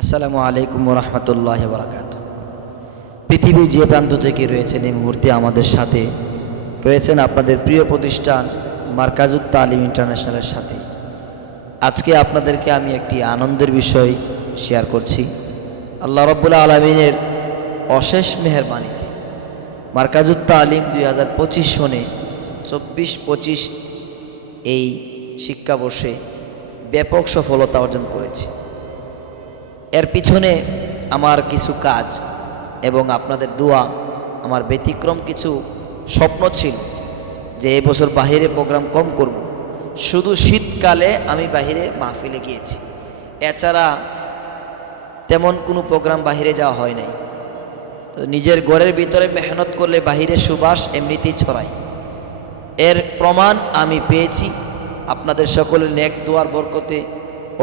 আসসালামু আলাইকুম রহমতুল্লাহ বরকাত। পৃথিবীর যে প্রান্ত থেকে রয়েছেন এই মুহূর্তে আমাদের সাথে রয়েছেন আপনাদের প্রিয় প্রতিষ্ঠান মার্কাজুত তালিম ইন্টারন্যাশনালের সাথে। আজকে আপনাদেরকে আমি একটি আনন্দের বিষয় শেয়ার করছি। আল্লাহ রাব্বুল আলামিনের অশেষ মেহেরবানিতে মার্কাজুত তালিম 2025 সনে 24-25 এই শিক্ষাবর্ষে ব্যাপক সফলতা অর্জন করেছে। এর পিছনে আমার কিছু কাজ এবং আপনাদের দোয়া, আমার ব্যতিক্রম কিছু স্বপ্ন ছিল যে এবছর বাহিরে প্রোগ্রাম কম করব। শুধু শীতকালে আমি বাহিরে মাহফিলে গিয়েছি, এছাড়া তেমন কোনো প্রোগ্রাম বাহিরে যাওয়া হয় নাই। তো নিজের ঘরের ভিতরে মেহনত করলে বাহিরে সুবাস এমনিতেই ছড়ায়। এর প্রমাণ আমি পেয়েছি আপনাদের সকলের নেক দোয়ার বরকতে।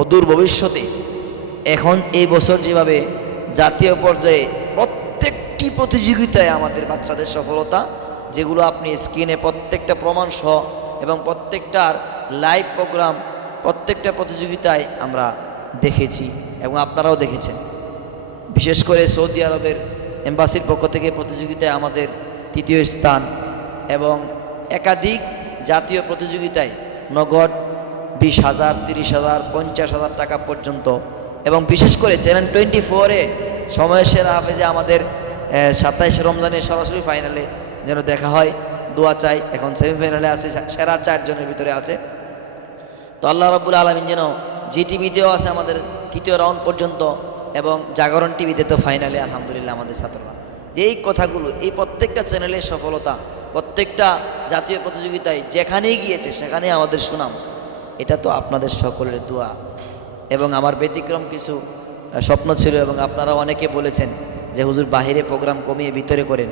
অদূর ভবিষ্যতে এখন এই বছর যেভাবে জাতীয় পর্যায়ে প্রত্যেকটি প্রতিযোগিতায় আমাদের বাচ্চাদের সফলতা, যেগুলো আপনি স্ক্রিনে প্রত্যেকটা প্রমাণ সহ এবং প্রত্যেকটার লাইভ প্রোগ্রাম প্রত্যেকটা প্রতিযোগিতায় আমরা দেখেছি এবং আপনারাও দেখেছেন। বিশেষ করে সৌদি আরবের এম্বাসির পক্ষ থেকে প্রতিযোগিতায় আমাদের 3য় স্থান এবং একাধিক জাতীয় প্রতিযোগিতায় নগদ 20,000, 30,000, 50,000 টাকা পর্যন্ত, এবং বিশেষ করে চ্যানেল 24-এ সময়ের সেরা হাফেজে আমাদের 27 রমজানের সরাসরি ফাইনালে যেন দেখা হয়, দোয়া চাই। এখন সেমিফাইনালে আছে, সেরা 4 জনের ভিতরে আছে। তো আল্লাহ রাব্বুল আলামিন যেন জিটিভিতেও আছে আমাদের 3য় রাউন্ড পর্যন্ত, এবং জাগরণ টিভিতে তো ফাইনালে আলহামদুলিল্লাহ আমাদের ছাত্ররা। এই কথাগুলো, এই প্রত্যেকটা চ্যানেলের সফলতা, প্রত্যেকটা জাতীয় প্রতিযোগিতায় যেখানেই গিয়েছে সেখানেই আমাদের সুনাম, এটা তো আপনাদের সকলের দোয়া এবং আমার ব্যতিক্রম কিছু স্বপ্ন ছিল। এবং আপনারা অনেকে বলেছেন যে হুজুর বাহিরে প্রোগ্রাম কমিয়ে ভিতরে করেন।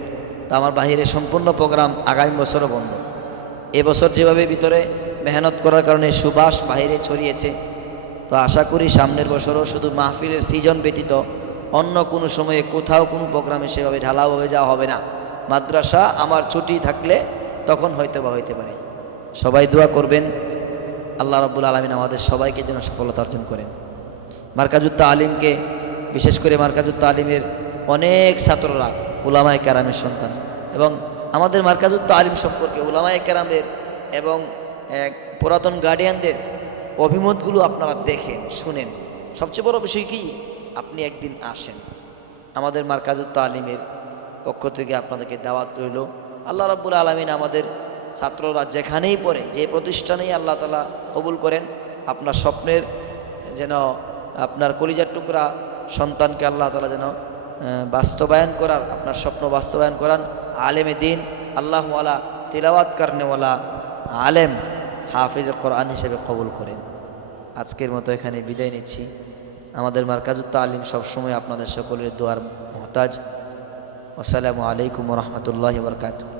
তো আমার বাহিরে সম্পূর্ণ প্রোগ্রাম আগামী বছরও বন্ধ। এবছর যেভাবে ভিতরে মেহনত করার কারণে সুবাস বাহিরে ছড়িয়েছে, তো আশা করি সামনের বছরও শুধু মাহফিলের সিজন ব্যতীত অন্য কোনো সময়ে কোথাও কোনো প্রোগ্রামে সেভাবে ঢালাওভাবে যাওয়া হবে না। মাদ্রাসা আমার ছুটি থাকলে তখন হয়তো বা হইতে পারে। সবাই দোয়া করবেন আল্লাহ রাব্বুল আলামিন আমাদের সবাইকে যেন সফলতা অর্জন করেন। মার্কাজুত তালিমকে, বিশেষ করে মার্কাজুত তালিমের অনেক ছাত্ররা উলামায়ে কেরামের সন্তান, এবং আমাদের মার্কাজুত তালিম সম্পর্কে উলামায়ে কেরামের এবং পুরাতন গার্ডিয়ানদের অভিমতগুলো আপনারা দেখেন, শুনেন। সবচেয়ে বড় বিষয় কি, আপনি একদিন আসেন। আমাদের মার্কাজুত তালিমের পক্ষ থেকে আপনাদেরকে দাওয়াত রইল। আল্লাহ রাব্বুল আলামিন আমাদের ছাত্ররা যেখানেই পড়ে, যে প্রতিষ্ঠানেই আল্লাহ তাআলা কবুল করেন, আপনার স্বপ্নের যেন, আপনার কলিজার টুকরা সন্তানকে আল্লাহ তাআলা যেন বাস্তবায়ন করার, আপনার স্বপ্ন বাস্তবায়ন করান। আলেমে দিন, আল্লাহওয়ালা, তিলাওয়াত করনেওয়ালা আলেম, হাফিজ কোরআন হিসেবে কবুল করেন। আজকের মতো এখানে বিদায় নিচ্ছি। আমাদের মার্কাজুত তালিম সবসময় আপনাদের সকলের দোয়ার মুহতাজ। আসসালামু আলাইকুম রহমতুল্লাহি ওয়া বারাকাতুহু।